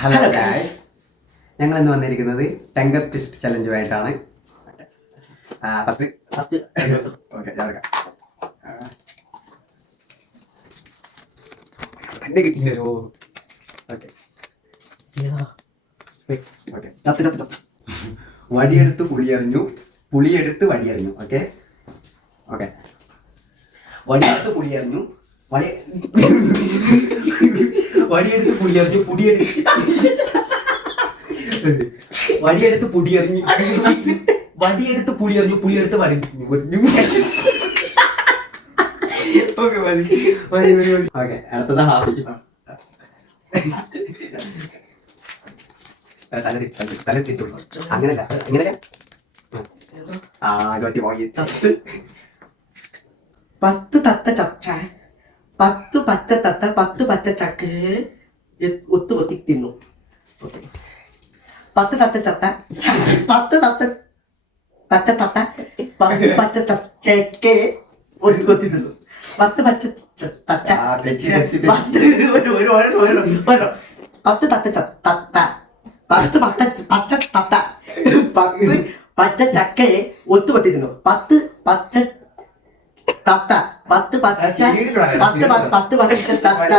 Hello guys, ഞങ്ങൾ ഇന്ന് വന്നിരിക്കുന്നത് ടങ്കർ ട്വിസ്റ്റ് ചലഞ്ചുമായിട്ടാണ്. ഫസ്റ്റ് ഓക്കെ, തന്നെ കിട്ടിയോ? ഓക്കെ ഓക്കെ, വടിയെടുത്ത് പുളിയറിഞ്ഞു, പുളിയെടുത്ത് വടിയറിഞ്ഞു. ഓക്കെ ഓക്കെ, വടിയെടുത്ത് പുളിയറിഞ്ഞു, വടിയെടുത്ത് പുളിയറിഞ്ഞു, വടിയെടുത്ത് പുടിയറിഞ്ഞു, വടിയെടുത്ത് പുളിയറിഞ്ഞു, പുളിയെടുത്ത് വടിഞ്ഞു. ഓക്കെ, അടുത്തത് ഹാഫി. തല തിരിച്ചു, അങ്ങനല്ല, ഇങ്ങനെ. പത്ത് തത്ത ചച്ച, പത്ത് പച്ച തത്ത, പത്ത് പച്ച ചക്ക ഒത്തു കൊത്തി തിന്നു. പത്ത് തത്ത ചത്ത, പത്ത് തത്ത പച്ച തത്ത, പത്ത് പച്ച ചക്ക ഒത്തു കൊത്തി തിന്നു. പത്ത് പച്ച തച്ച, പത്ത് തത്ത തത്ത, പത്ത് പച്ച തത്ത, പത്ത് പച്ച ചക്കയെ ഒത്തു കൊത്തി തിന്നു. പത്ത് പച്ച തത്ത, പത്ത് പച്ച, പത്ത് പത്ത് പച്ച തത്ത,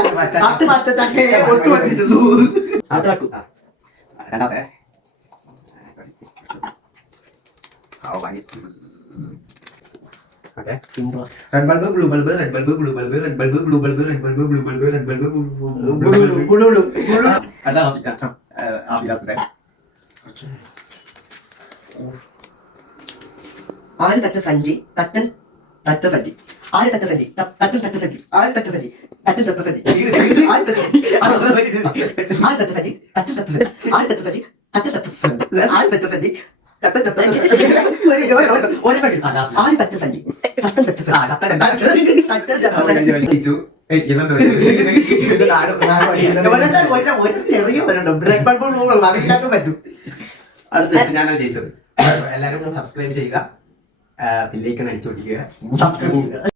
പത്ത് പച്ച ചക്കയെ ഒത്തു കൊത്തി തിന്നു. രണ്ടാമത്തെ red bulb, blue bulb, red bulb, blue bulb, red bulb, blue bulb, red bulb, blue bulb, red bulb, ആര് തച്ച സഞ്ചി, തച്ചൻ തച്ച സഞ്ചി, ആര് തച്ച സഞ്ചി, തച്ചൻ തച്ച സഞ്ചി, ആര് തച്ച സഞ്ചി, തച്ചൻ തച്ച സഞ്ചി, ആര് തച്ച സഞ്ചി, ആര് തച്ച സഞ്ചി, തച്ചൻ തച്ച സഞ്ചി, ആര് തച്ച സഞ്ചി, തച്ചൻ തച്ച സഞ്ചി, ആര് തച്ച സഞ്ചി, തച്ചൻ തച്ച സഞ്ചി, ആര് തച്ച സഞ്ചി, തച്ചൻ തച്ച പറ്റും. അടുത്ത ഞാനാണ് ജയിച്ചത്. എല്ലാവരും സബ്സ്ക്രൈബ് ചെയ്യുക, ബെല്ലൈക്കൺ അടിച്ചു പൊട്ടിക്കുക.